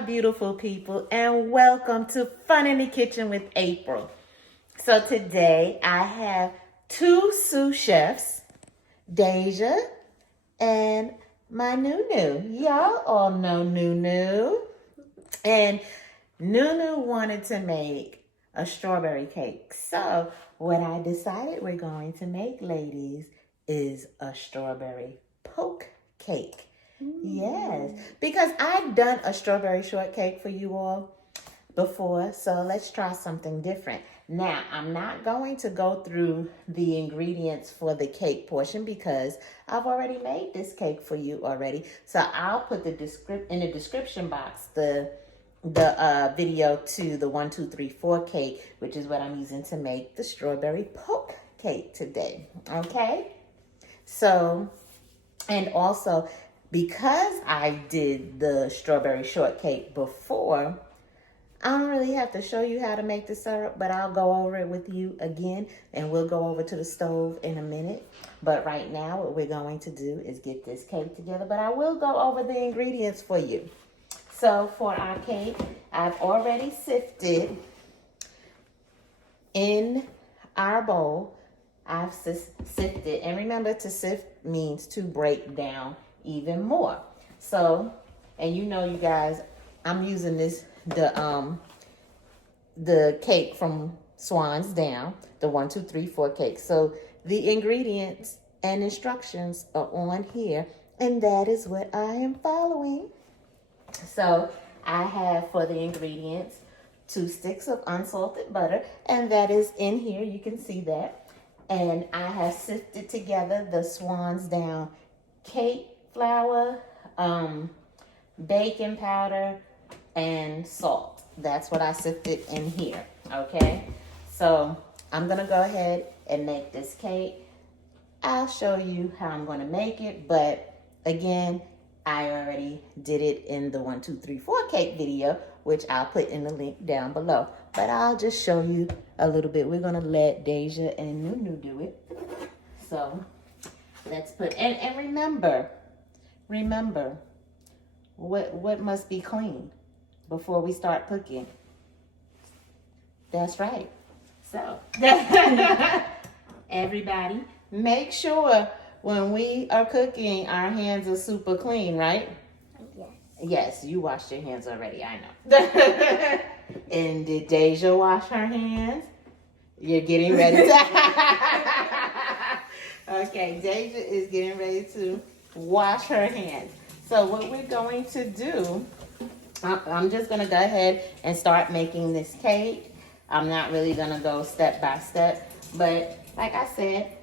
my beautiful people, and welcome to Fun in the Kitchen with April. So today I have two sous chefs, Deja and my Nunu. Y'all all know Nunu. And Nunu wanted to make a strawberry cake. So what I decided we're going to make, ladies, is a strawberry poke cake. Yes, because I've done a strawberry shortcake for you all before, so let's try something different. Now, I'm not going to go through the ingredients for the cake portion because I've already made this cake for you already. So I'll put in the description box the video to the 1, 2, 3, 4 cake, which is what I'm using to make the strawberry poke cake today. Okay, so and also, because I did the strawberry shortcake before, I don't really have to show you how to make the syrup, but I'll go over it with you again, and we'll go over to the stove in a minute. But right now, what we're going to do is get this cake together, but I will go over the ingredients for you. So for our cake, I've already sifted in our bowl. I've sifted, and remember, to sift means to break down even more. So, and you know, you guys, I'm using the cake from Swans Down, the 1, 2, 3, 4 cake. So the ingredients and instructions are on here, and that is what I am following. So I have, for the ingredients, 2 sticks of unsalted butter, and that is in here. You can see that. And I have sifted together the Swans Down cake flour, baking powder, and salt. That's what I sifted in here, okay? So I'm gonna go ahead and make this cake. I'll show you how I'm gonna make it, but again, I already did it in the 1, 2, 3, 4 cake video, which I'll put in the link down below. But I'll just show you a little bit. We're gonna let Deja and Nunu do it. So let's put, and remember, what must be clean before we start cooking? That's right. So everybody, make sure when we are cooking, our hands are super clean, right? Yes. Yes, you washed your hands already, I know. And did Deja wash her hands? You're getting ready to. Okay, Deja is getting ready to wash her hands. So what we're going to do, I'm just going to go ahead and start making this cake. I'm not really going to go step by step, but like I said,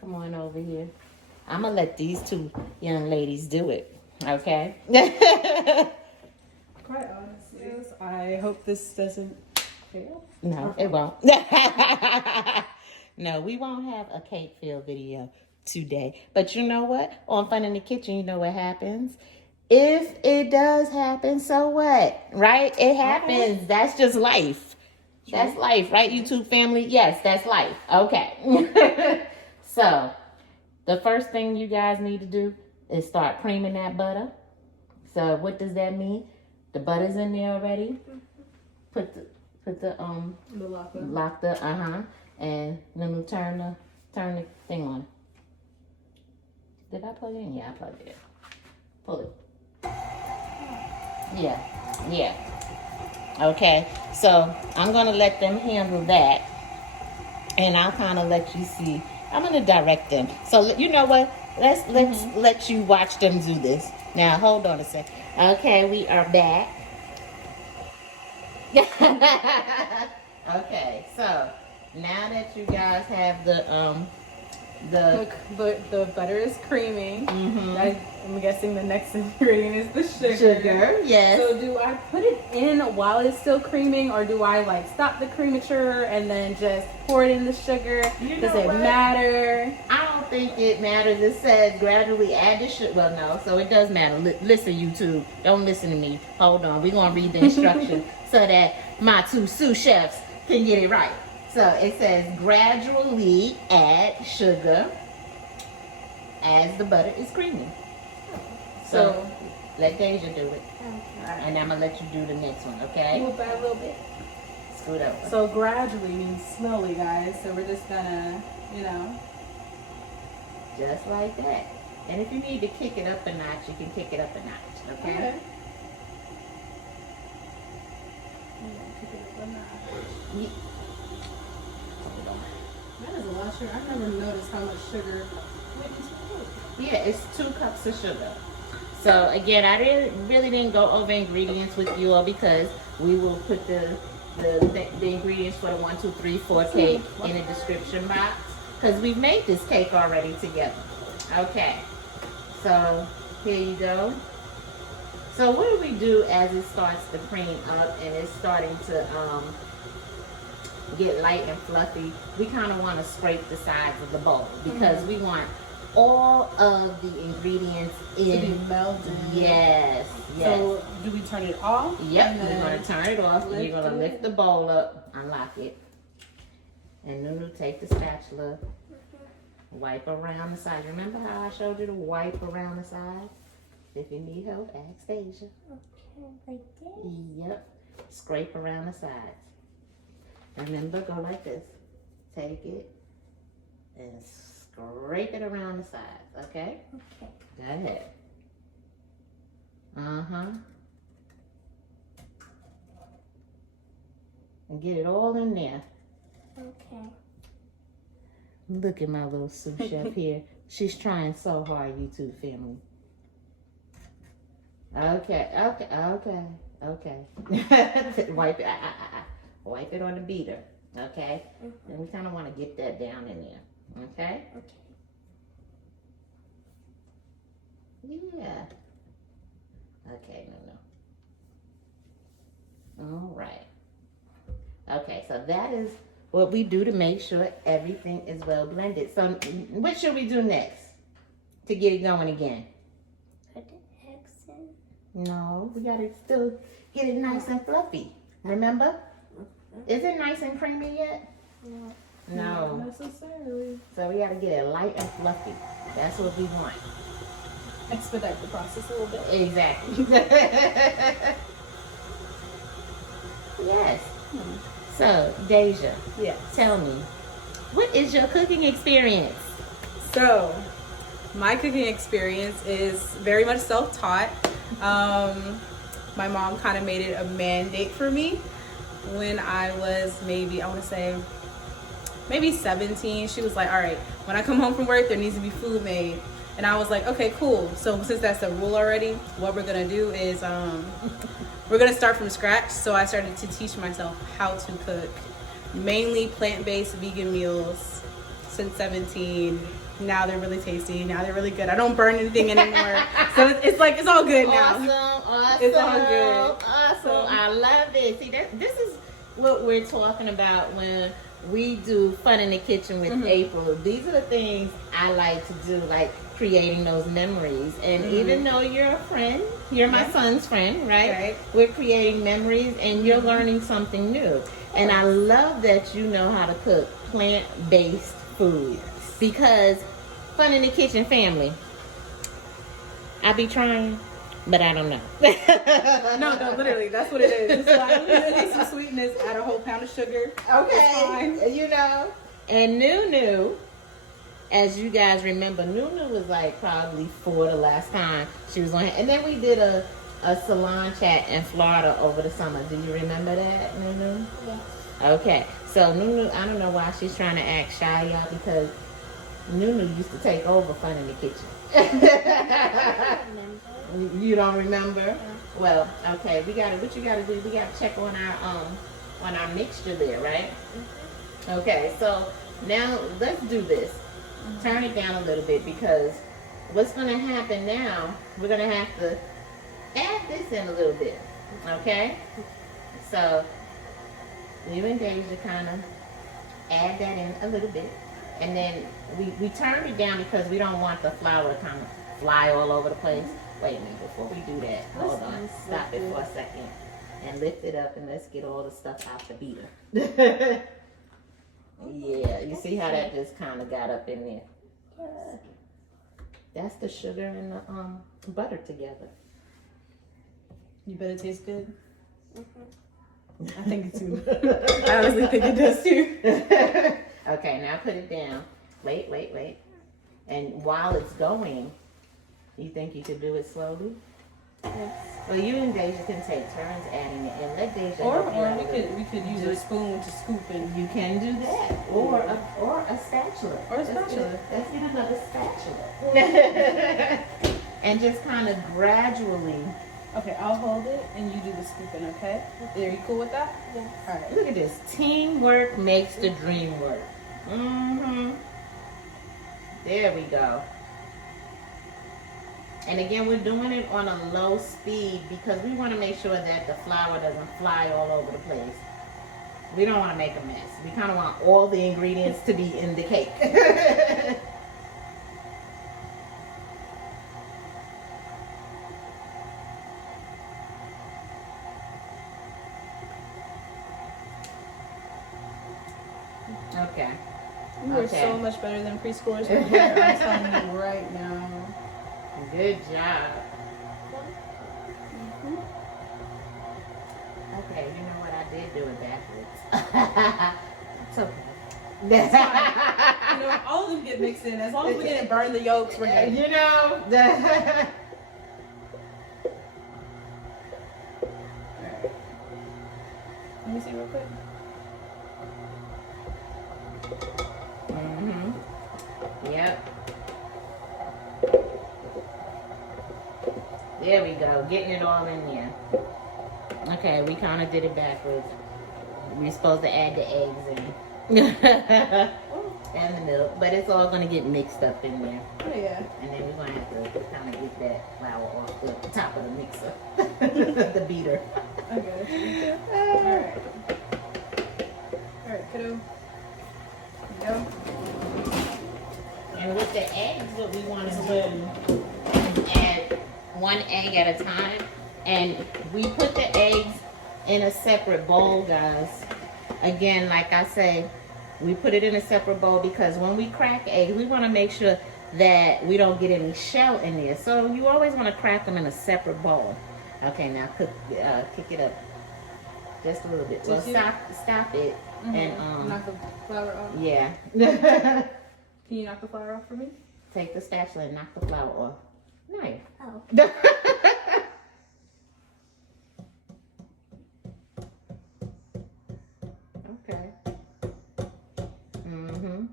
come on over here. I'm going to let these two young ladies do it, okay? Quite honestly, I hope this doesn't fail. No, it won't. No, we won't have a cake fail video today. But you know what? On Fun in the Kitchen, you know what happens? If it does happen, so what? Right? It happens. That's just life. That's life, right, YouTube family? Yes, that's life. Okay. So, the first thing you guys need to do is start creaming that butter. So, what does that mean? The butter's in there already. Put the lock the and then we turn the thing on. Did I plug it in? Yeah, I plugged it in. Pull it. Yeah. Okay, so I'm gonna let them handle that, and I'll kind of let you see. I'm gonna direct them. So you know what? Let's let you watch them do this. Now hold on a second. Okay, we are back. Okay, so now that you guys have the butter is creaming. Mm-hmm. I'm guessing the next ingredient is the sugar. Yes. So do I put it in while it's still creaming, or do I like stop the creamature and then just pour it in the sugar? Does it matter? I don't think it matters. It says gradually add the sugar. Well, no, so it does matter. Listen, YouTube. Don't listen to me. Hold on. We're going to read the instructions so that my two sous chefs can get it right. So it says gradually add sugar as the butter is creaming. So Let Deja do it. Okay. And I'm going to let you do the next one, okay? Move back a little bit. Scoot over. So gradually means slowly, guys. So we're just gonna, Just like that. And if you need to kick it up a notch, you can kick it up a notch, okay? Okay. Kick it up a notch. Ye- Hold on. That is a lot of sugar. I've never noticed how much sugar went into the cake. Yeah, it's 2 cups of sugar. So again, I really didn't go over ingredients with you all because we will put the ingredients for the 1, 2, 3, 4 cake in the description box because we've made this cake already together. Okay, so here you go. So what do we do as it starts to cream up and it's starting to get light and fluffy? We kind of want to scrape the sides of the bowl because we want all of the ingredients To be in. melted. Yes, yes. So do we turn it off? Yep, And we're then going to turn it off. You're lift going to it. lift the bowl up, unlock it. And Nunu, take the spatula, wipe around the sides. Remember how I showed you to wipe around the sides? If you need help, ask Deja. Okay, like this. Yep, scrape around the sides. Remember, go like this. Take it and scrape it around the sides, okay? Okay. Go ahead. Uh-huh. And get it all in there. Okay. Look at my little sous chef here. She's trying so hard, YouTube family. Okay. Wipe it. Wipe it on the beater. Okay? And we kind of want to get that down in there. Okay? Okay. Yeah. Okay, no. All right. Okay, so that is what we do to make sure everything is well blended. So what should we do next to get it going again? Put the eggs in. No, we gotta still get it nice and fluffy. Remember? Is it nice and creamy yet? No. No. Not necessarily. So we gotta get it light and fluffy. That's what we want. Expedite the process a little bit. Exactly. Yes. So, Deja, Yeah. tell me, what is your cooking experience? So, my cooking experience is very much self-taught. My mom kind of made it a mandate for me when I was maybe 17. She was like, all right, when I come home from work, there needs to be food made. And I was like, okay, cool. So since that's a rule already, what we're gonna do is we're gonna start from scratch. So I started to teach myself how to cook mainly plant-based vegan meals since 17. Now they're really tasty. Now they're really good. I don't burn anything anymore. So it's like, it's all good now. Awesome. It's all good. Awesome. I love it. See, this is what we're talking about when we do Fun in the Kitchen with April. These are the things I like to do, like creating those memories. And even though you're a friend, you're my son's friend, right? We're creating memories and you're learning something new. And I love that you know how to cook plant-based food because Fun in the Kitchen family, I be trying, but I don't know. No, literally, that's what it is. So I need some sweetness, add a whole pound of sugar. Okay, you know. And Nunu, as you guys remember, Nunu was like probably 4 the last time she was on. And then we did a salon chat in Florida over the summer. Do you remember that, Nunu? Yes. Okay, so Nunu, I don't know why she's trying to act shy, y'all, because Nunu used to take over Fun in the Kitchen. Remember? You don't remember? Well, okay, what you gotta do, we gotta check on our mixture there, right? Okay, so now let's do this. Turn it down a little bit because what's gonna happen now, we're gonna have to add this in a little bit. Okay? So you and Deja kind of add that in a little bit. And then we turn it down because we don't want the flour to kind of fly all over the place. Wait a minute, before we do that, hold on. Stop it for a second. And lift it up and let's get all the stuff out the beater. Yeah, you see how that just kind of got up in there? That's the sugar and the butter together. You bet it tastes good. Mm-hmm. I think it too. I honestly think it does too. Okay, now put it down. Wait. And while it's going, you think you could do it slowly? Yes. Well, you and Deja can take turns adding it, and let Deja Or help you out we with it. could use a spoon to scoop it. You can do that, or a spatula. Or a spatula. Let's get another spatula. And just kind of gradually. Okay, I'll hold it and you do the scooping, okay? Are you cool with that? Yes. All right. Look at this. Teamwork makes the dream work. Mm-hmm. There we go. And again, we're doing it on a low speed because we want to make sure that the flour doesn't fly all over the place. We don't want to make a mess. We kind of want all the ingredients to be in the cake. Okay. You are Okay. so much better than preschoolers. I'm telling you right now. Good job. Okay, you know what? I did do it backwards. It's okay. You know, all of them get mixed in. As long as we didn't burn the yolks, we're good. You know, Let me see real quick. Yep. There we go. Getting it all in there. Okay, we kind of did it backwards. We're supposed to add the eggs in. And the milk. But it's all going to get mixed up in there. Oh, yeah. And then we're going to have to kind of get that flour off the top of the mixer. The beater. Okay. Alright. Alright, kiddo. There you go. And with the eggs, what we want to do is add one egg at a time. And we put the eggs in a separate bowl, guys. Again, like I say, we put it in a separate bowl because when we crack eggs, we want to make sure that we don't get any shell in there. So you always want to crack them in a separate bowl. Okay, now kick it up just a little bit. Well, stop it. Mm-hmm. And knock the flour off. yeah. Can you knock the flour off for me? Take the spatula and knock the flour off. Nice. Oh. Okay. Mm-hmm.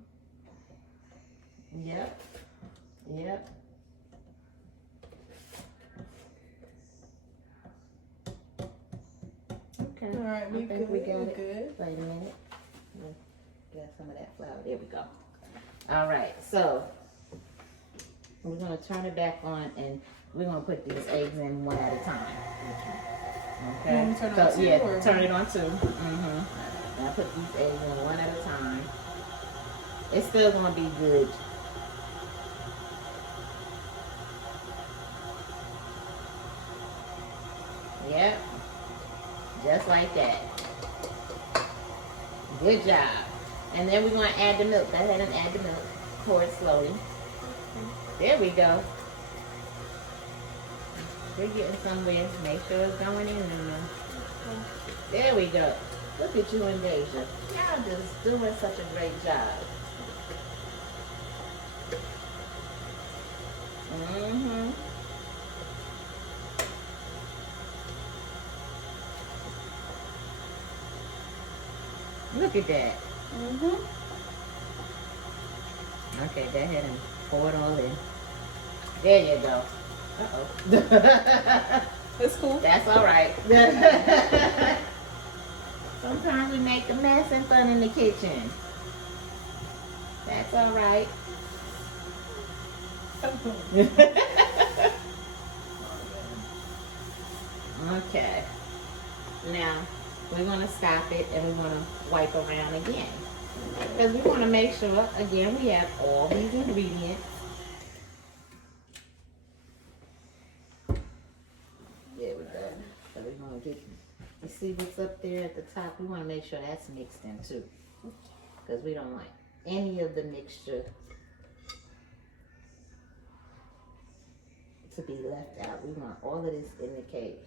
Yep. Yep. Okay. All right, I think good. we got it. Good. Wait a minute. Got some of that flour. There we go. All right. So we're gonna turn it back on, and we're gonna put these eggs in one at a time. Okay. You want me to turn it So on two, yeah, or- turn it on 2. Mm-hmm. And I put these eggs in one at a time. It's still gonna be good. Yep. Just like that. Good job. And then we're going to add the milk. Go ahead and add the milk. Pour it slowly. There we go. We're getting somewhere. Make sure it's going in there. There we go. Look at you and Deja. Y'all just doing such a great job. Mm-hmm. Look at that. Mm-hmm. Okay, go ahead and pour it all in. There you go. Uh-oh. That's cool. That's all right. Sometimes we make a mess and fun in the kitchen. That's all right. Okay. Now, we're going to stop it and we're going to wipe around again. Because we want to make sure, again, we have all these ingredients. There we go. So we're going to get, you see what's up there at the top? We want to make sure that's mixed in too. Because we don't want any of the mixture to be left out. We want all of this in the cake.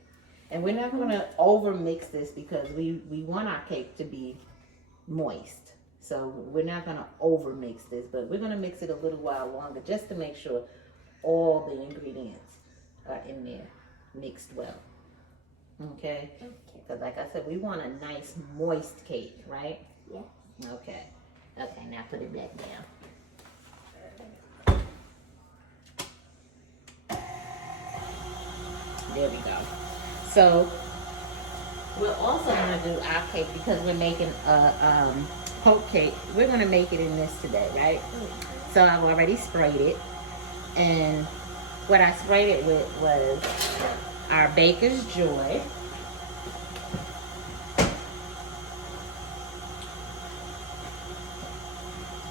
And we're not gonna over mix this because we want our cake to be moist. So we're not gonna over mix this, but we're gonna mix it a little while longer just to make sure all the ingredients are in there mixed well. Okay? Because like I said, we want a nice moist cake, right? Yeah. Okay. Okay, now put it back down. There we go. So we're also gonna do our cake because we're making a hope cake. We're gonna make it in this today, right? So I've already sprayed it, and what I sprayed it with was our Baker's Joy.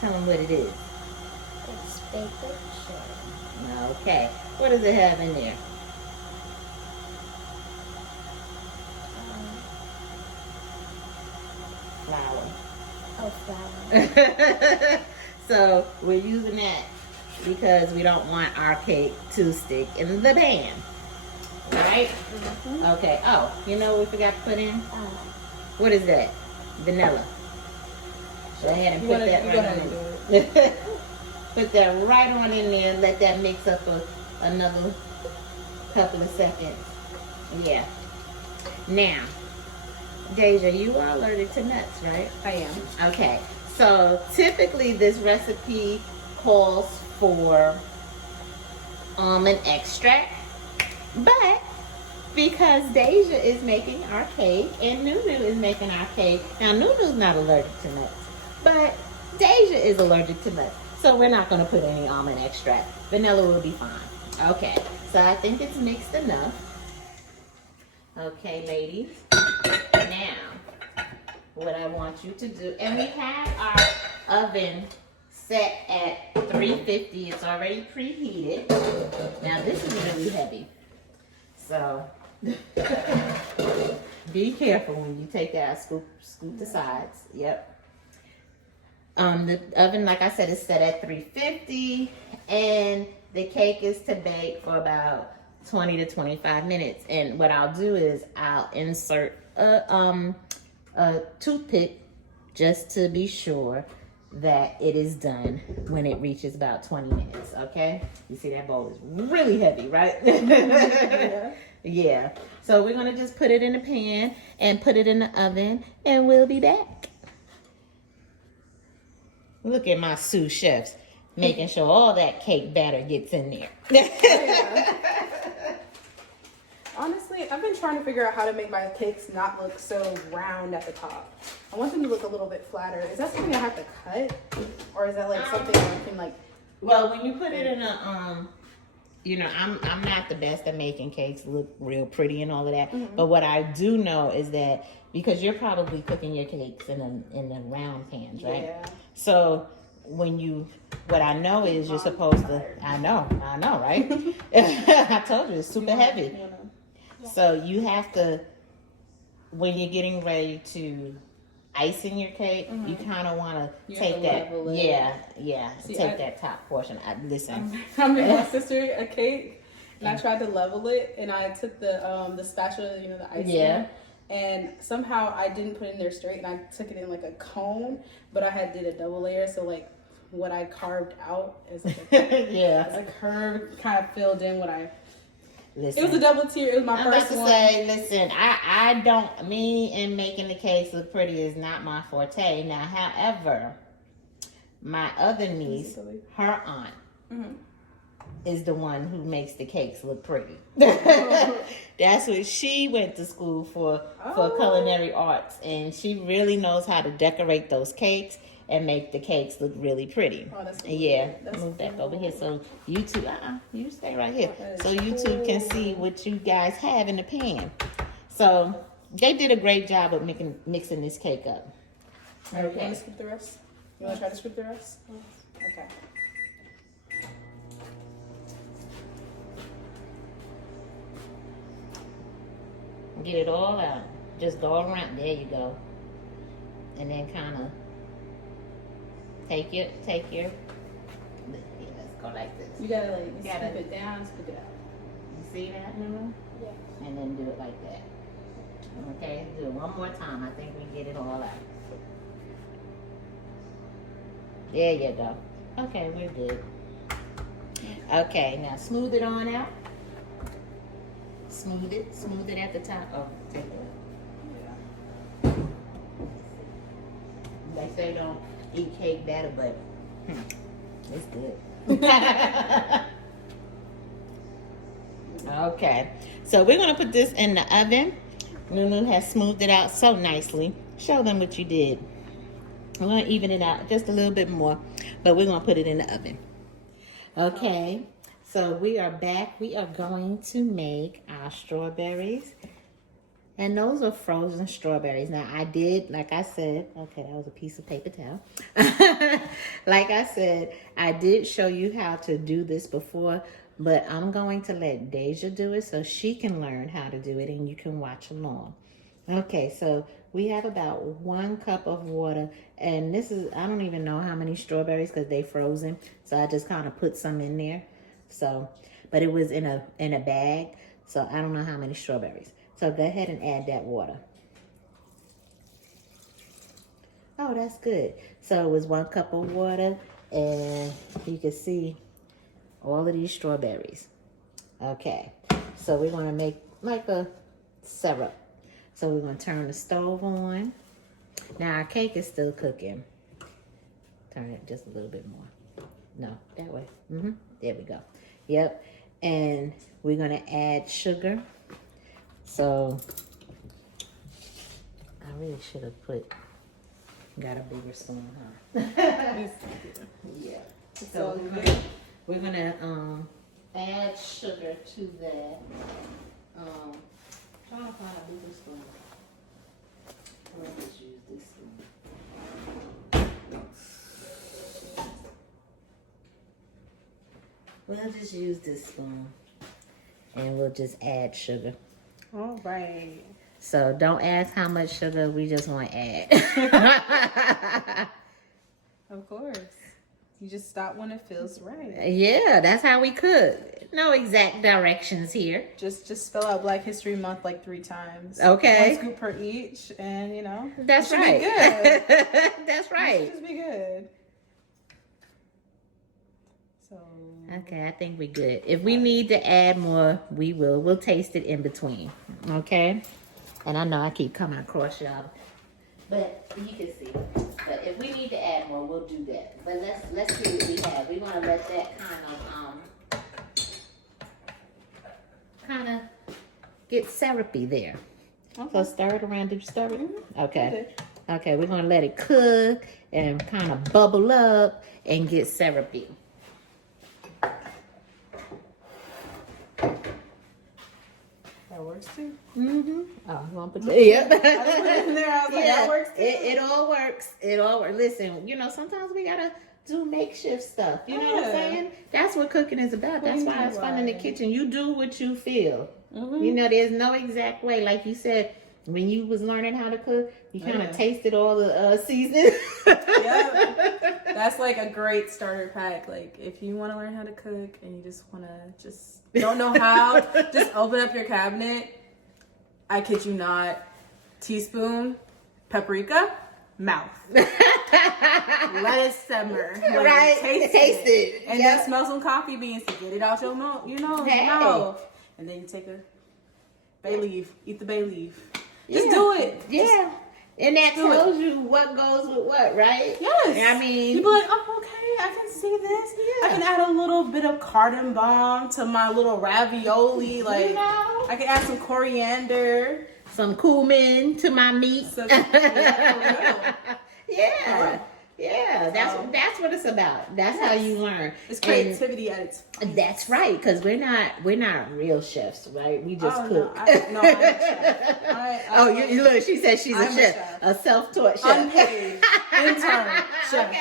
Tell them what it is. It's Baker's Joy. Okay. What does it have in there? Flour. Oh, flour. So we're using that because we don't want our cake to stick in the pan. Right? Okay. Oh, you know what we forgot to put in? What is that? Vanilla. Go ahead and put that right on in there. Put that right on in there and let that mix up for another couple of seconds. Yeah. Now, Deja, you are allergic to nuts, right? I am. Okay. So typically this recipe calls for almond extract, but because Deja is making our cake and Nunu is making our cake, now Nunu's not allergic to nuts, but Deja is allergic to nuts, so we're not going to put any almond extract. Vanilla will be fine. Okay, so I think it's mixed enough. Okay, ladies. Now, what I want you to do, and we have our oven set at 350. It's already preheated. Now, this is really heavy, so be careful when you take that. Scoop the sides. Yep. The oven, like I said, is set at 350, and the cake is to bake for about 20 to 25 minutes. And what I'll do is I'll insert a toothpick just to be sure that it is done when it reaches about 20 minutes. Okay, you see that bowl is really heavy, right? Yeah. So we're gonna just put it in the pan and put it in the oven, and we'll be back. Look at my sous chefs making sure all that cake batter gets in there. Honestly, I've been trying to figure out how to make my cakes not look so round at the top. I want them to look a little bit flatter. Is that something I have to cut? Or is that like something I can like... Well, when you put it in a, you know, I'm not the best at making cakes look real pretty and all of that. Mm-hmm. But what I do know is that because you're probably cooking your cakes in the round pans, right? Yeah. So what I know is you're supposed to, I know, right? I told you, it's super heavy. So you have to, when you're getting ready to icing your cake, you kind of want to take that, See, take that top portion. Listen. I made my sister a cake, and I tried to level it, and I took the spatula, you know, the icing, and somehow I didn't put it in there straight, and I took it in like a cone, but I did a double layer, so like what I carved out as like a curve kind of filled in what I. Listen, it was a double tier. It was my first one. Listen, I don't, me and making the cakes look pretty is not my forte. Now, however, my other niece, her aunt, is the one who makes the cakes look pretty. That's what she went to school for culinary arts, and she really knows how to decorate those cakes and make the cakes look really pretty. Oh, that's cool. That's move back over here so YouTube, you stay right here. So YouTube can see what you guys have in the pan. So they did a great job of mixing this cake up. Okay. You want to scoop the rest? You want to try to scoop the rest? Okay. Get it all out. Just go around. There you go. And then kind of take your. Let's go like this. You gotta scoop it down, scoop it out. You see that? Mm-hmm. Yeah. And then do it like that. Okay, do it one more time. I think we can get it all out. There you go. Okay, we're good. Okay, now smooth it on out. Smooth it at the top. Oh, take it out. They say don't eat cake batter, but it's good. Okay, so we're gonna put this in the oven. Lulu has smoothed it out so nicely. Show them what you did. We're gonna even it out just a little bit more, but we're gonna put it in the oven. Okay, so we are back. We are going to make our strawberries. And those are frozen strawberries. Now I did, like I said, okay, that was a piece of paper towel. Like I said, I did show you how to do this before, but I'm going to let Deja do it so she can learn how to do it and you can watch along. Okay, so we have about 1 cup of water, and this is, I don't even know how many strawberries because they frozen, so I just kind of put some in there. So, but it was in a bag, so I don't know how many strawberries. So go ahead and add that water. Oh, that's good. So it was 1 cup of water, and you can see all of these strawberries. Okay, so we're going to make like a syrup. So we're going to turn the stove on. Now our cake is still cooking. Turn it just a little bit more. No, that way. There we go. Yep. And we're going to add sugar. So I really should have got a bigger spoon, huh? Yeah. So we're gonna add sugar to that. Trying to find a bigger spoon. We'll just use this spoon. We'll just use this spoon, and we'll just add sugar. All right. So don't ask how much sugar, we just want to add. Of course. You just stop when it feels right. Yeah, that's how we cook. No exact directions here. Just spell out Black History Month like 3 times. Okay. 1 scoop per each, and That's it should right. be good. That's It right. should just be good. So. Okay, I think we're good. If we need to add more, we will. We'll taste it in between. Okay? And I know I keep coming across y'all, but you can see. But if we need to add more, we'll do that. But let's see what we have. We're gonna let that kind of get syrupy there. Okay. So stir it around. Did you stir it? Okay. Okay. Okay, we're gonna let it cook and kind of bubble up and get syrupy. That works too. Oh, you want to put that? Yep. I just put it in there. I was like, that works too. It all works. It all works. Listen, sometimes we gotta do makeshift stuff. You know what I'm saying? That's what cooking is about. That's why it's fun in the kitchen. You do what you feel. There's no exact way. Like you said, when you was learning how to cook, you kind of tasted all the seasoning. Yeah. That's like a great starter pack. Like if you want to learn how to cook and you just want to don't know how, just open up your cabinet. I kid you not. Teaspoon, paprika, mouth. Let it simmer. Right. Taste it. And then smell some coffee beans to get it out your mouth. Your mouth. And then you take a bay leaf. Eat the bay leaf. Just do it. Yeah. And that tells you what goes with what, right? Yes. I mean, you be like, oh, okay, I can see this. Yeah. I can add a little bit of cardamom to my little ravioli. Like, I can add some coriander. Some cumin to my meat. Yeah, that's what it's about. That's how you learn. It's creativity at its finest. That's right, because we're not real chefs, right? We just cook. No, I'm a chef. You look. She said she's a chef, a self-taught chef, unpaid intern chef.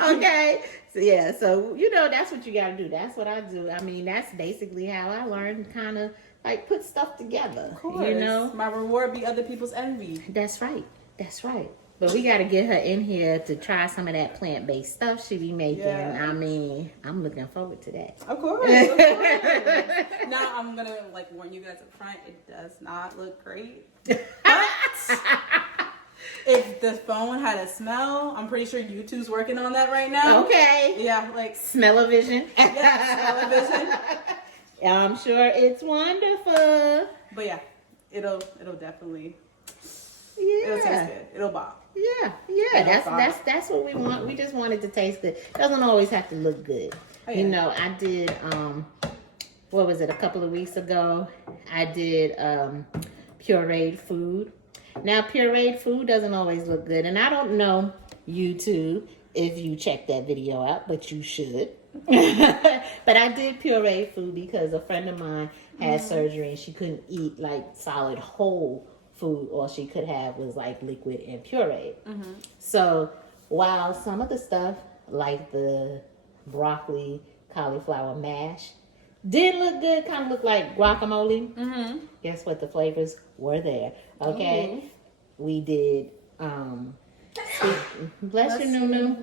Okay. So that's what you got to do. That's what I do. I mean, that's basically how I learned, kind of like put stuff together. Of course. My reward be other people's envy. That's right. But we got to get her in here to try some of that plant-based stuff she be making. Yeah. I mean, I'm looking forward to that. Of course. Now I'm gonna like warn you guys up front. It does not look great. But if the phone had a smell, I'm pretty sure YouTube's working on that right now. Okay. Yeah, like Smell-o-vision. yeah, television. I'm sure it's wonderful. But yeah, it'll definitely Yeah. it'll taste good. It'll bop. Yeah. Yeah, That's what we want. We just want it to taste good. Doesn't always have to look good. Oh, You yeah. know, I did what was it, a couple of weeks ago? I did pureed food. Now pureed food doesn't always look good, and I don't know YouTube if you check that video out, but you should. But I did pureed food because a friend of mine had surgery and she couldn't eat like solid whole food. All she could have was like liquid and pureed. So while some of the stuff like the broccoli cauliflower mash did look good, kind of looked like guacamole, guess what, the flavors were there. Okay. We did bless you, Nunu.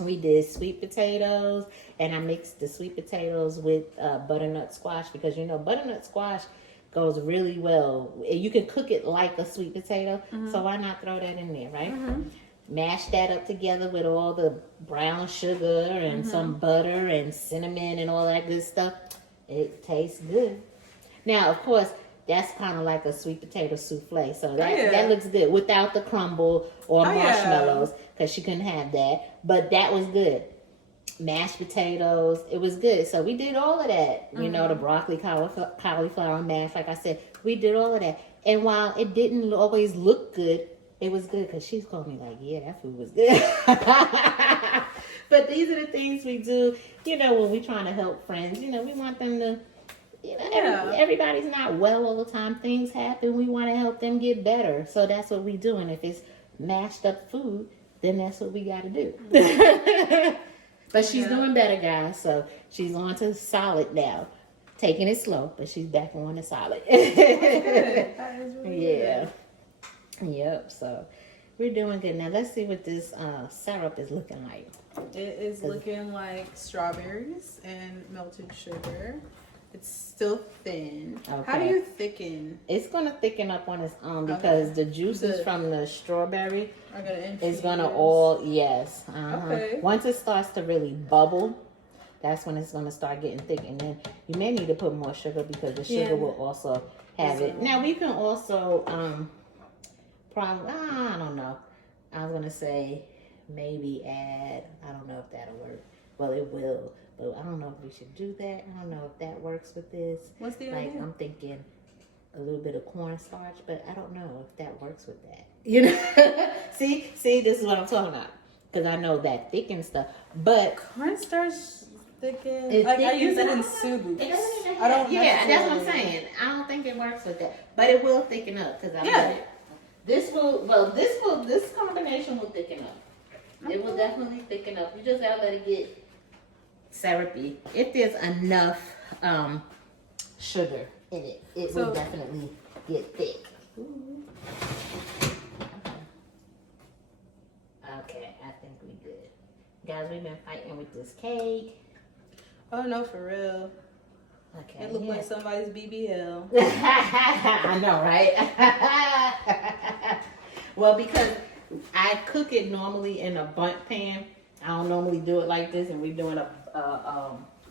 We did sweet potatoes, and I mixed the sweet potatoes with butternut squash because you know butternut squash goes really well. You can cook it like a sweet potato, so why not throw that in there, right? Mash that up together with all the brown sugar and some butter and cinnamon and all that good stuff. It tastes good. Now, of course, that's kind of like a sweet potato souffle, so that looks good without the crumble or marshmallows because she couldn't have that. But that was good. Mashed potatoes, it was good. So we did all of that. You know, the broccoli cauliflower mash, like I said, we did all of that. And while it didn't always look good, it was good because she's called me like, yeah, that food was good. But these are the things we do, you know, when we're trying to help friends. You know, we want them to, you know, everybody's not well all the time. Things happen. We want to help them get better. So that's what we do. And if it's mashed up food, then that's what we got to do. But she's doing better, guys. So she's on to solid now. Taking it slow, but she's back on to solid. That is really Yeah. Yep. So we're doing good. Now let's see what this syrup is looking like. It is looking like strawberries and melted sugar. It's still thin. Okay. How do you thicken? It's gonna thicken up on its own because the juices from the strawberry Are gonna is gonna infuse? all Okay. Once it starts to really bubble, that's when it's gonna start getting thick, and then you may need to put more sugar because the sugar will also have it. Now we can also probably I don't know. I was gonna say maybe add. I don't know if that'll work. Well, it will, but I don't know if we should do that. I don't know if that works with this. What's the Like idea? I'm thinking a little bit of cornstarch, but I don't know if that works with that. You know, see, this is what I'm talking about because I know that thicken stuff, but Cornstarch thicken. It Like I thickens use it up. in soup. it doesn't even I don't. yeah, that's what I'm necessarily- saying. I don't think it works with that, but it will thicken up because I Yeah. it. This combination will thicken up. It will definitely thicken up. You just gotta let it get syrupy. If there's enough sugar in it, it will definitely get thick. Ooh. Okay, I think we good. Guys, we've been fighting with this cake. Oh no, for real. Okay. It looked like somebody's BBL. I know, right? Well, because I cook it normally in a bundt pan. I don't normally do it like this, and we're doing a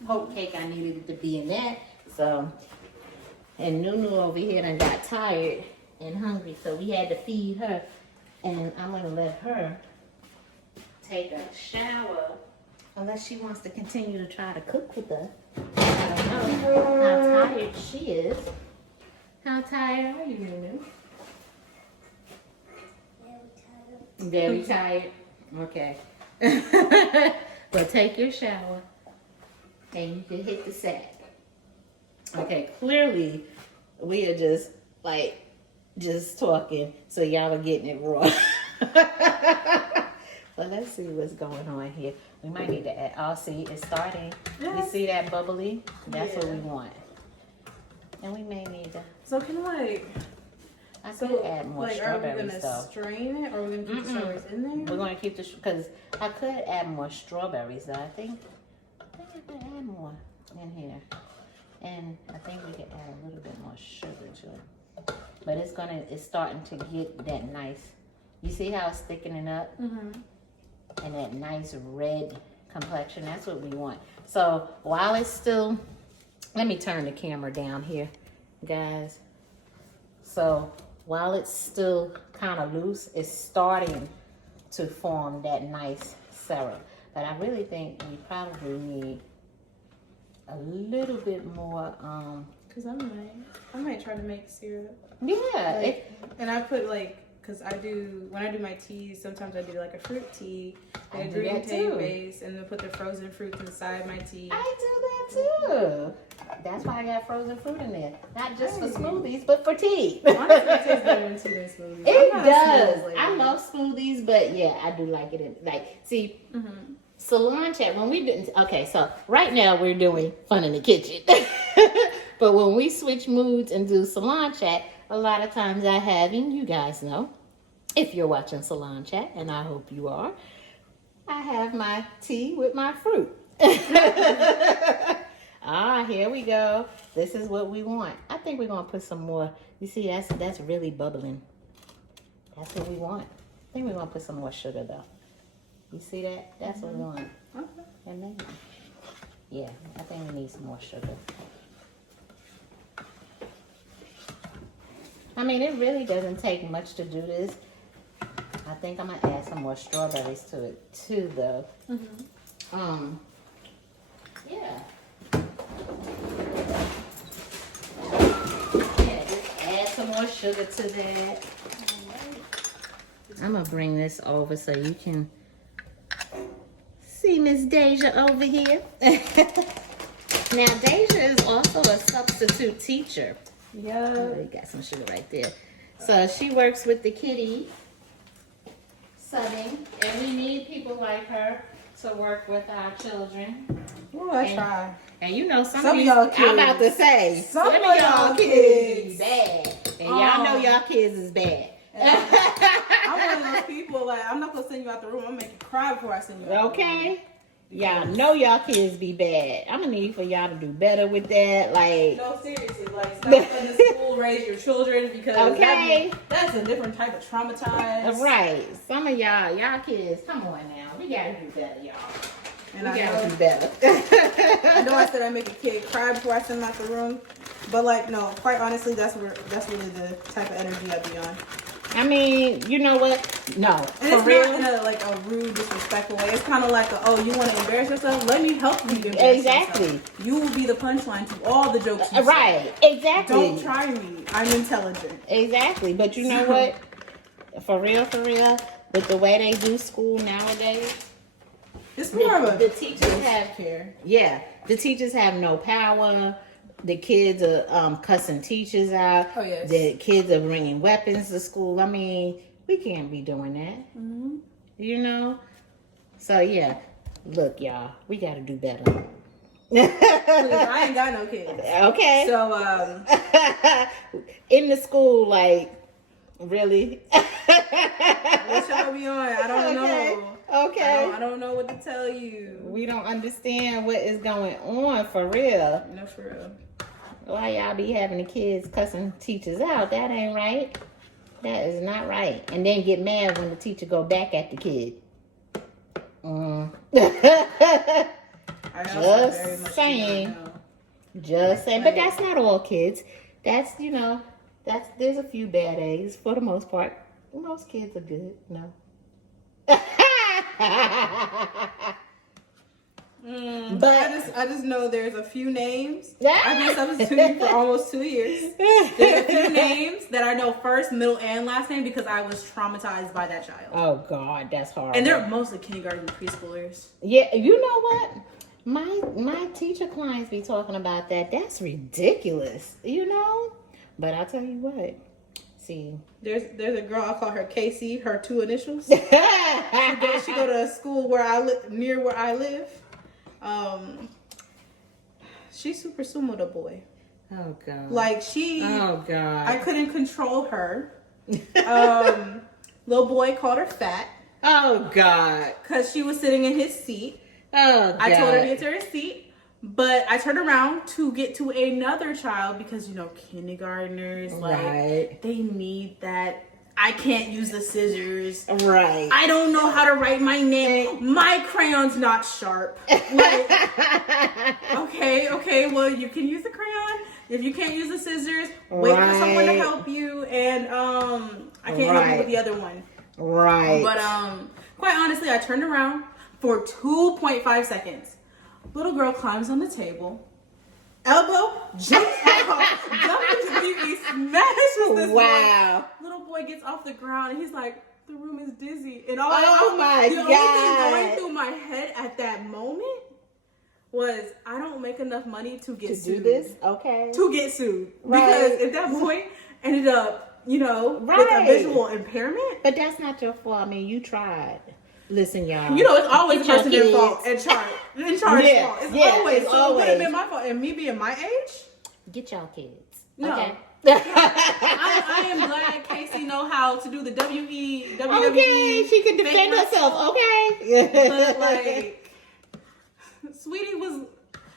hope cake. I needed it to be in that. So, and Nunu over here done got tired and hungry, so we had to feed her. And I'm gonna let her take a shower, unless she wants to continue to try to cook with us. I don't know how tired she is. How tired are you, Nunu? Very tired. Okay. Well, take your shower and you can hit the sack. Okay, clearly we are just talking, so y'all are getting it raw. So let's see what's going on here. We might need to add, see, it's starting. You see that bubbly? That's what we want. And we may need to. So can I So, could add more are we strawberries gonna though. strain it, or are we gonna keep the strawberries in We're there? gonna keep the because I could add more strawberries though. I think I could add more in here, and I think we could add a little bit more sugar to it. But it's starting to get that nice. You see how it's thickening up, and that nice red complexion. That's what we want. So while it's still, let me turn the camera down here, guys. So while it's still kind of loose, it's starting to form that nice syrup. But I really think we probably need a little bit more. Cause I might try to make syrup. Yeah, Like, and I put like, cause when I do my teas, sometimes I do like a fruit tea, I like a do green that tea too. base, and then put the frozen fruits inside my tea. I do that too. That's why I got frozen fruit in there. Not just for Hey. smoothies, but for tea. Honestly, it tastes better than tea than smoothies. It I'm not a does. smoothie lady. I love smoothies, but yeah, I do like it. See, salon chat, when we didn't, okay, so right now we're doing fun in the kitchen. But when we switch moods and do salon chat, a lot of times I have, and you guys know, if you're watching salon chat, and I hope you are, I have my tea with my fruit. Here we go. This is what we want. I think we're gonna put some more. You see, that's really bubbling. That's what we want. I think we're gonna put some more sugar though. You see that? That's what we want. Okay. And maybe, yeah, I think we need some more sugar. I mean, it really doesn't take much to do this. I think I'm gonna add some more strawberries to it too, though. Yeah. Yeah, just add some more sugar to that. I'm gonna bring this over so you can see Miss Deja over here. Now, Deja is also a substitute teacher. Yeah. Oh, you got some sugar right there. So she works with the kitty subbing, and we need people like her to work with our children. Oh, I And- try. And you know, some Some of of y'all y'all I'm about to kids. say, Some some of of y'all y'all kids be kids. bad. And y'all know y'all kids is bad. I'm one of those people, like, I'm not gonna send you out the room. I'm gonna make you cry before I send you out the room. Okay? Y'all know y'all kids be bad. I'm gonna need for y'all to do better with that. Like, No, seriously, like, stop letting the school raise your children because Okay. that's a different type of traumatized. right. Some of y'all kids, come on now. We gotta do better, y'all. And We I gotta know, do better. I know I said I make a kid cry before I send them out the room, but like, no, quite honestly, that's really the type of energy I be on. I mean, you know what? No. And For it's real. not in a, like a rude, disrespectful way. It's kind of like, you want to embarrass yourself? Let me help you embarrass Exactly. yourself. You will be the punchline to all the jokes you say. Right. Exactly. Don't try me. I'm intelligent. Exactly. But you know So- what? For real, with the way they do school nowadays, It's more of the a teachers have care. Yeah, the teachers have no power. The kids are cussing teachers out. Oh, yes. The kids are bringing weapons to school. I mean, we can't be doing that. Mm-hmm. You know? So, yeah. Look, y'all, we got to do better. I ain't got no kids. Okay. So, In the school, like, really? what y'all be on? I don't Okay. know. Okay. I don't know what to tell you. We don't understand what is going on for real. No, for real. Why y'all be having the kids cussing teachers out? That ain't right. That is not right. And then get mad when the teacher go back at the kid. I also Just very much do saying. not know. Just saying. But that's not all kids. That's, there's a few bad eggs for the most part. Most kids are good. No. But I just know there's a few names. I've been substituting for almost 2 years. There's a few names that I know first, middle, and last name because I was traumatized by that child. Oh God, that's horrible. And they're mostly kindergarten preschoolers. Yeah, you know what? My teacher clients be talking about that. That's ridiculous, you know? But I'll tell you what. See. There's a girl, I'll call her Casey, her 2 initials. She go to a school near where I live. She's super sumo the boy. Oh God. Like Oh God. I couldn't control her. Little boy called her fat Oh God. because she was sitting in his seat. Oh God. I told her to get to her seat, but I turned around to get to another child because, you know, kindergartners, like, Right. they need that. I can't use the scissors. Right. I don't know how to write my name. My crayon's not sharp. Like, okay, well, you can use the crayon. If you can't use the scissors, wait for someone to Right. help you. And I can't help you with the other one. Right. But quite honestly, I turned around for 2.5 seconds. Little girl climbs on the table. Elbow jumps off, jumps into BB, smashes this Wow. boy. Little boy gets off the ground and he's like, the room is dizzy. And the my only thing God. going through my head at that moment was, I don't make enough money to get To sued. do this? Okay. To get sued. Right. Because at that point, ended up, you know, with a Right. visual impairment. But that's not your fault. I mean, you tried. Listen, y'all. You know, it's always the Get your person in fault kids. in charge. In charge Yeah, fault. It's yeah, always. it's So it would have always. been my fault. And me being my age, Get y'all kids. No. Okay. I am glad Casey know how to do the WWE. Okay, she can defend fake herself. Okay. But like, Sweetie was.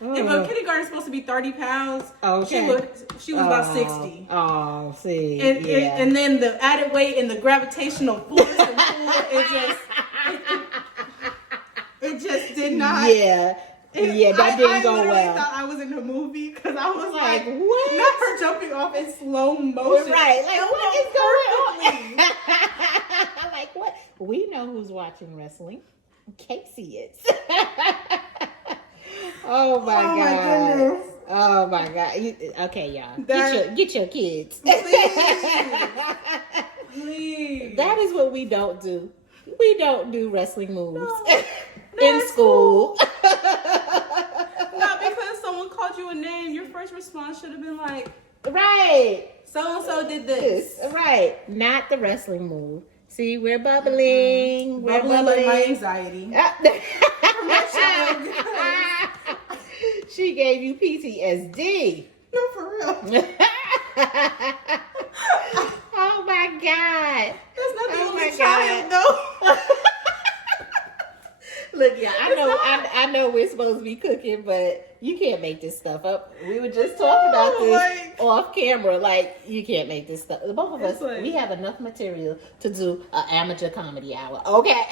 If a kindergarten is supposed to be 30 pounds, Okay. she was about 60. Oh, see. And, yeah. and then the added weight and the gravitational force and pull, it just did not. Yeah. Yeah, that didn't go I literally well. thought I was in the movie because I was like, what? not her jumping off in slow motion. Right. Like, It what went is going on? Like, what? We know who's watching wrestling. Casey is. Oh my Oh, God. my goodness. Oh my God. Okay, y'all. That- Get your kids. Please. That is what we don't do. We don't do wrestling moves No. in Not school. Not because someone called you a name. Your first response should have been like, Right. so and so did this. Right. Not the wrestling move. See, we're bubbling. We're Bubbling like my anxiety. She gave you PTSD. No, for real. Oh my God. That's not the Oh only my child, God. though. Look, yeah, I know we're supposed to be cooking, but you can't make this stuff up. We were just talking about this like- off camera. Like, you can't make this stuff. Both of us, It's like- we have enough material to do an amateur comedy hour. Okay.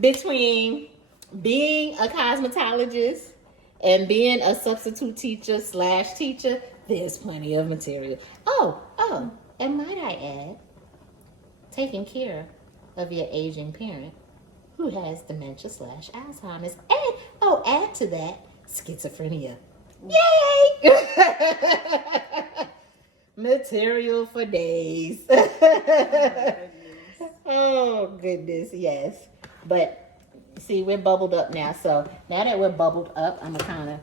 Between being a cosmetologist and being a substitute teacher / teacher, there's plenty of material. Oh, and might I add, taking care of your aging parent who has dementia / Alzheimer's. And, add to that, schizophrenia. Yay! Material for days. Oh, goodness, yes. But, see, we're bubbled up now. So, now that we're bubbled up, I'm going to kind of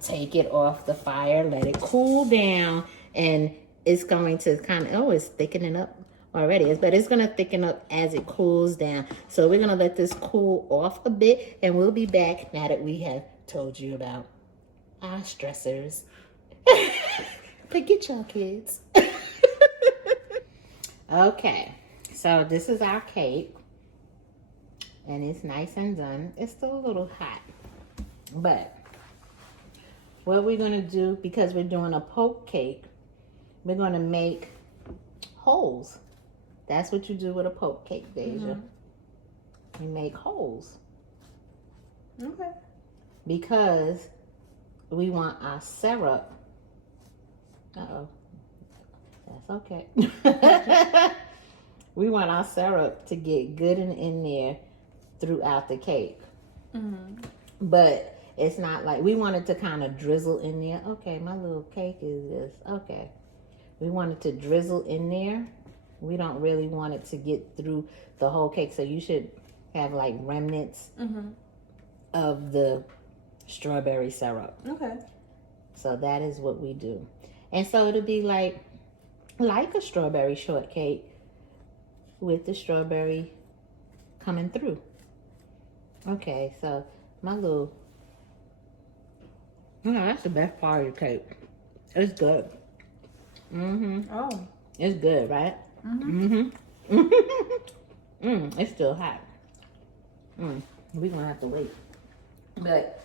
take it off the fire, let it cool down, and it's going to kind of, it's thickening up already, but it's going to thicken up as it cools down. So we're going to let this cool off a bit, and we'll be back now that we have told you about our stressors. But get y'all kids. Okay, so this is our cake, and it's nice and done. It's still a little hot, but what we're going to do, because we're doing a poke cake, we're going to make holes. That's what you do with a poke cake, Deja. You make holes. Okay. Because we want our syrup. Uh-oh. That's okay. We want our syrup to get good and in there throughout the cake. But it's not like, we want it to kind of drizzle in there. Okay, my little cake is this. Okay. We want it to drizzle in there. We don't really want it to get through the whole cake. So you should have like remnants of the strawberry syrup. Okay. So that is what we do. And so it'll be like a strawberry shortcake with the strawberry coming through. Okay, so my little, that's the best part of the cake. It's good. Oh. It's good, right? Mm-hmm. It's still hot. We're gonna have to wait. But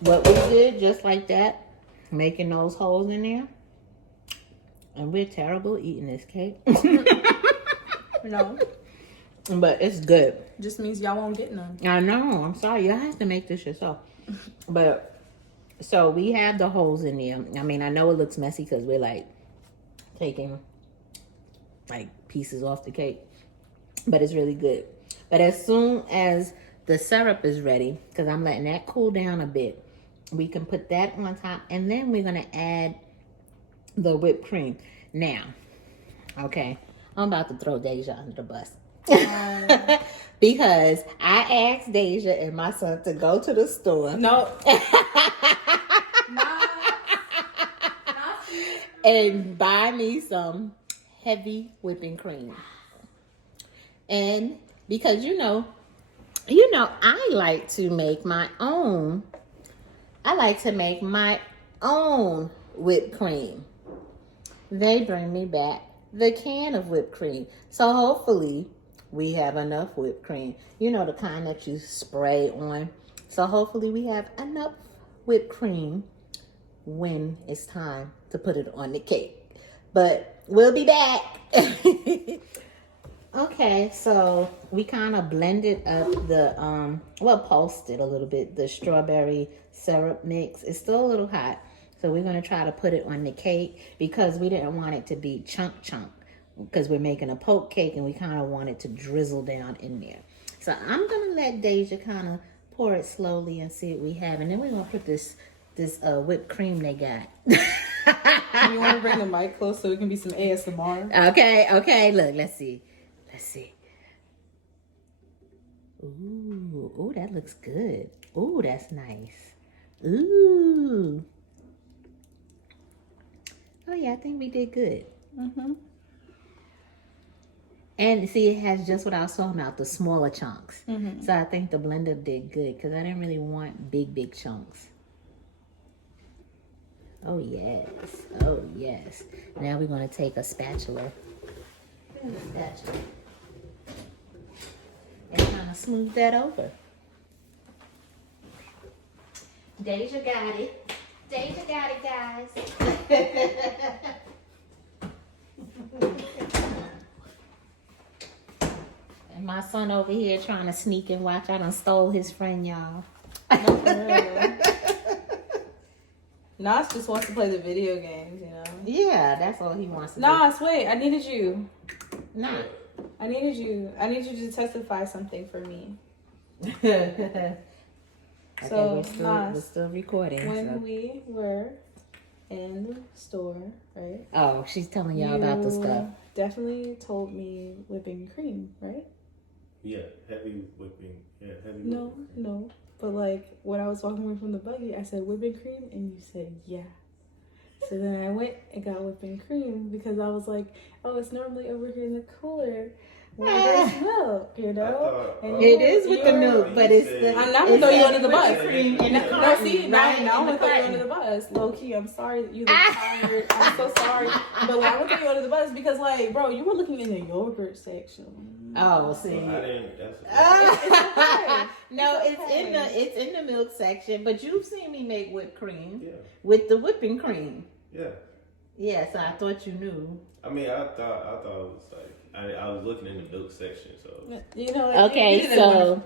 what we did, just like that, making those holes in there, and we're terrible eating this cake. No, But it's good. just means y'all won't get none. I know. I'm sorry. You have to make this yourself. But so we have the holes in there. I mean, I know it looks messy because we're like taking like pieces off the cake, but it's really good. But as soon as the syrup is ready, because I'm letting that cool down a bit, we can put that on top, and then we're gonna add the whipped cream. Now, okay, I'm about to throw Deja under the bus. Because I asked Deja and my son to go to the store. No. And buy me some heavy whipping cream. And because you know, I like to make my own. I like to make my own whipped cream. They bring me back the can of whipped cream. So hopefully we have enough whipped cream. You know, the kind that you spray on. So hopefully we have enough whipped cream when it's time to put it on the cake. But we'll be back. Okay, so we kind of blended up the, pulsed it a little bit, the strawberry syrup mix. It's still a little hot, so we're going to try to put it on the cake because we didn't want it to be chunk, because we're making a poke cake and we kind of want it to drizzle down in there. So I'm going to let Deja kind of pour it slowly and see what we have. And then we're going to put this whipped cream they got. You want to bring the mic close so it can be some ASMR? Okay, look, let's see. Ooh, that looks good. Ooh, that's nice. Ooh. Oh yeah, I think we did good. Mm-hmm. And see, it has just what I was talking about, the smaller chunks. Mm-hmm. So I think the blender did good because I didn't really want big chunks. Oh yes. Now we're going to take a spatula. And kind of smooth that over. Deja got it. Guys. And my son over here trying to sneak and watch. I done stole his friend, y'all. Nas just wants to play the video games, you know? Yeah, that's all he wants to do. Nas, wait, I needed you. Nah. I need you to testify something for me. Okay, So, we're Nas, still recording. when we were in the store, right? Oh, she's telling y'all about the stuff. Definitely told me whipping cream, right? Yeah, heavy whipping. Yeah, heavy No, whipping. no. But like when I was walking away from the buggy, I said whipping cream, and you said yeah. So then I went and got whipping cream because I was like, oh, it's normally over here in the cooler when there's milk, you know. And It is with the milk, but it's the. I'm not it's gonna throw you the under the bus. whipped cream in the No, carton, see, right? now I'm In the gonna throw you carton. under the bus. Low key, I'm sorry that you look tired. I'm so sorry, but like I'm gonna throw you under the bus because like, bro, you were looking in the yogurt section. Oh, see. I didn't. That's No, It's it's in the milk section, but you've seen me make whipped cream yeah, with the whipping cream. yeah. Yeah, so I thought you knew. I mean, I thought it was like I was looking in the milk section, so You know. You Okay, did it so wonderful.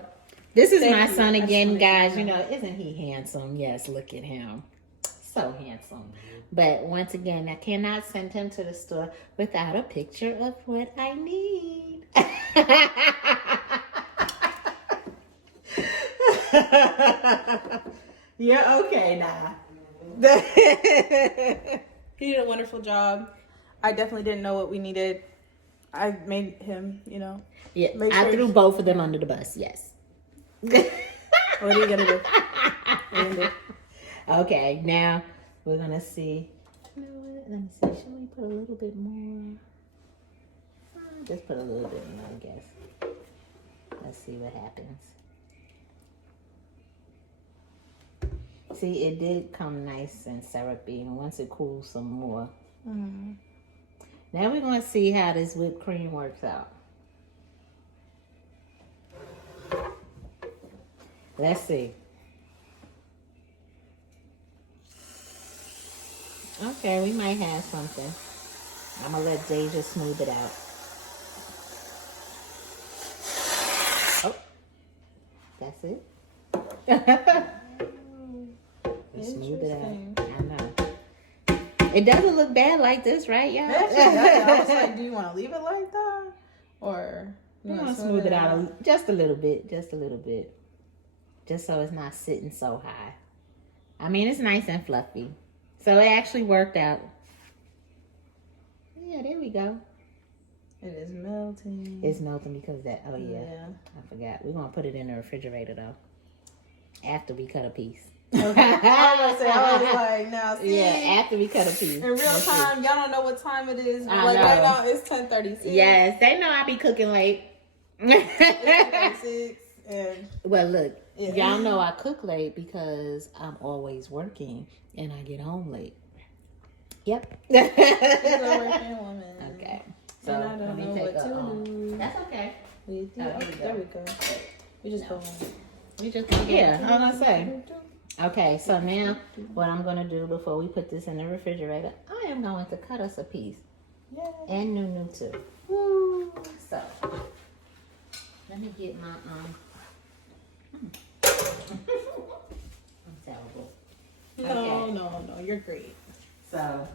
this is Thank my you. son I just again, wanted to guys. know. You know, isn't he handsome? Yes, look at him. So handsome. But once again, I cannot send him to the store without a picture of what I need. You're okay now. He did a wonderful job. I definitely didn't know what we needed. I made him, you know. Yeah, Make I sure- threw both of them under the bus. Yes. What are you gonna do? What are you gonna do? Okay, now we're gonna see. You know what? Let me see. Should we put a little bit more? Just put a little bit more, I guess. Let's see what happens. See, it did come nice and syrupy, and once it cools some more, Now we're going to see how this whipped cream works out. Let's see. Okay, we might have something. I'm going to let Deja smooth it out. Oh, that's it. Smooth it out. I know. It doesn't look bad like this, right, y'all? I was like, do you want to leave it like that? Or I'm going to smooth it out just a little bit. Just a little bit. Just so it's not sitting so high. I mean, it's nice and fluffy. So it actually worked out. Yeah, there we go. It is melting. It's melting because of that. Oh, yeah. Yeah. I forgot. We're going to put it in the refrigerator, though. After we cut a piece. Okay. I was like, now see. Yeah, after we cut a piece. In real time, y'all don't know what time it is. I Like know. right now, it's 10:36. Yes, they know I be cooking late. It's 10:36, and Well, look, yeah. y'all know I cook late because I'm always working and I get home late. Yep. she's a working woman. Okay. So And I don't let me know take what a, to do. That's okay. We do. Oh, Oh, here we there go. we go. We just go. We just yeah. I'm gonna say. Okay, so now what I'm gonna do before we put this in the refrigerator, I am going to cut us a piece. Yeah. And Nunu too. Woo. So let me get my I'm terrible. No, no, you're great. So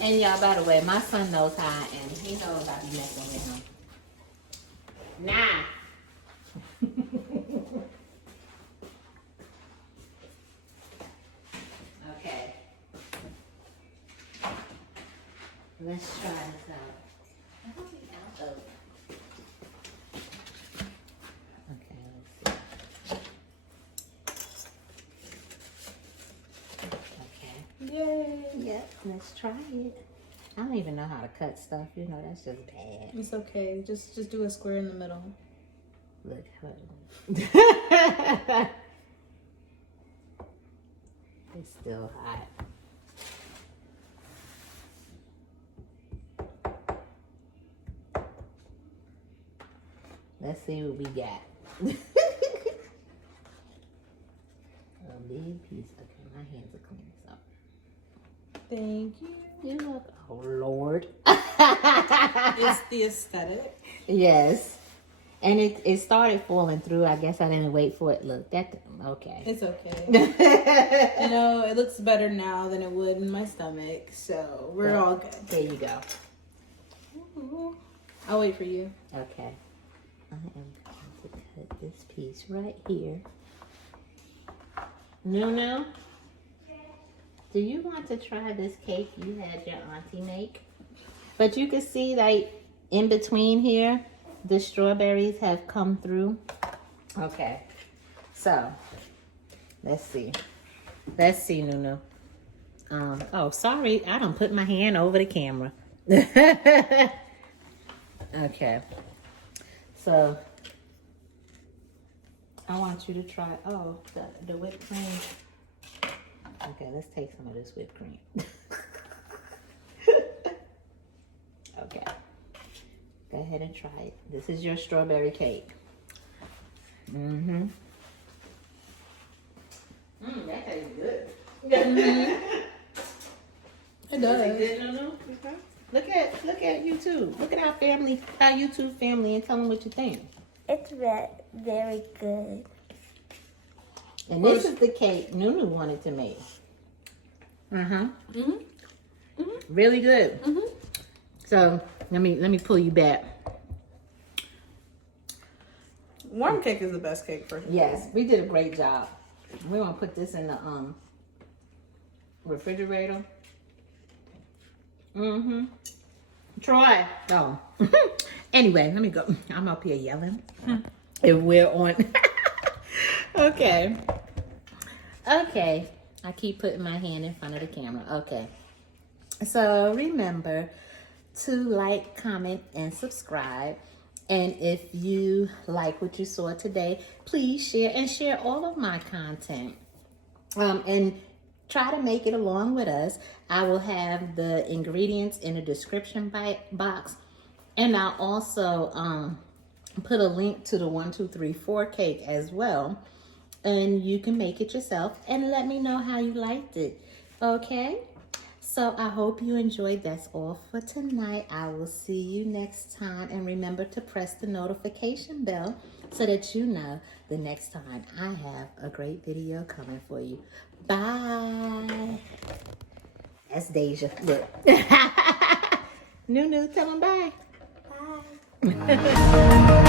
and y'all, by the way, my son knows how I am. He knows I be messing with him. Nah. Okay. Let's try this out. I don't think out of. Okay, let's see. Okay. Yay. Yep, let's try it. I don't even know how to cut stuff. You know, that's just bad. It's okay. Just do a square in the middle. Look, it's still hot. Let's see what we got. A big piece. Okay, my hands are clean. So Thank you. you look. Oh Lord. It's the aesthetic. Yes. And it started falling through. I guess I didn't wait for it. Look, that okay. It's okay. You know, it looks better now than it would in my stomach, so we're all good. There you go. Ooh. I'll wait for you. Okay. I am going to cut this piece right here. Nunu, do you want to try this cake you had your auntie make? But you can see, like, in between here, the strawberries have come through. Okay. So, let's see. Let's see, Nunu. Oh, sorry. I done put my hand over the camera. Okay. So, I want you to try, the whipped cream. Okay, let's take some of this whipped cream. Okay. Go ahead and try it. This is your strawberry cake. Mm-hmm. That tastes good. It does. Is it good, Nunu? Look at YouTube. Look at our YouTube family, and tell them what you think. It's very good. And this is the cake Nunu wanted to make. Really good. So let me pull you back. Warm cake is the best cake for sure. Yes, we did a great job. We're gonna put this in the refrigerator. Troy. Oh. Anyway, let me go. I'm up here yelling. If we're on. Okay. Okay. I keep putting my hand in front of the camera. Okay. So remember to like, comment, and subscribe. And if you like what you saw today, please share all of my content. And try to make it along with us. I will have the ingredients in the description box, and I'll also put a link to the 1, 2, 3, 4 cake as well, and you can make it yourself and let me know how you liked it. Okay, so I hope you enjoyed. That's all for tonight. I will see you next time, and remember to press the notification bell so that you know the next time I have a great video coming for you. Bye. That's Deja. Look. Nunu, tell them bye. Bye.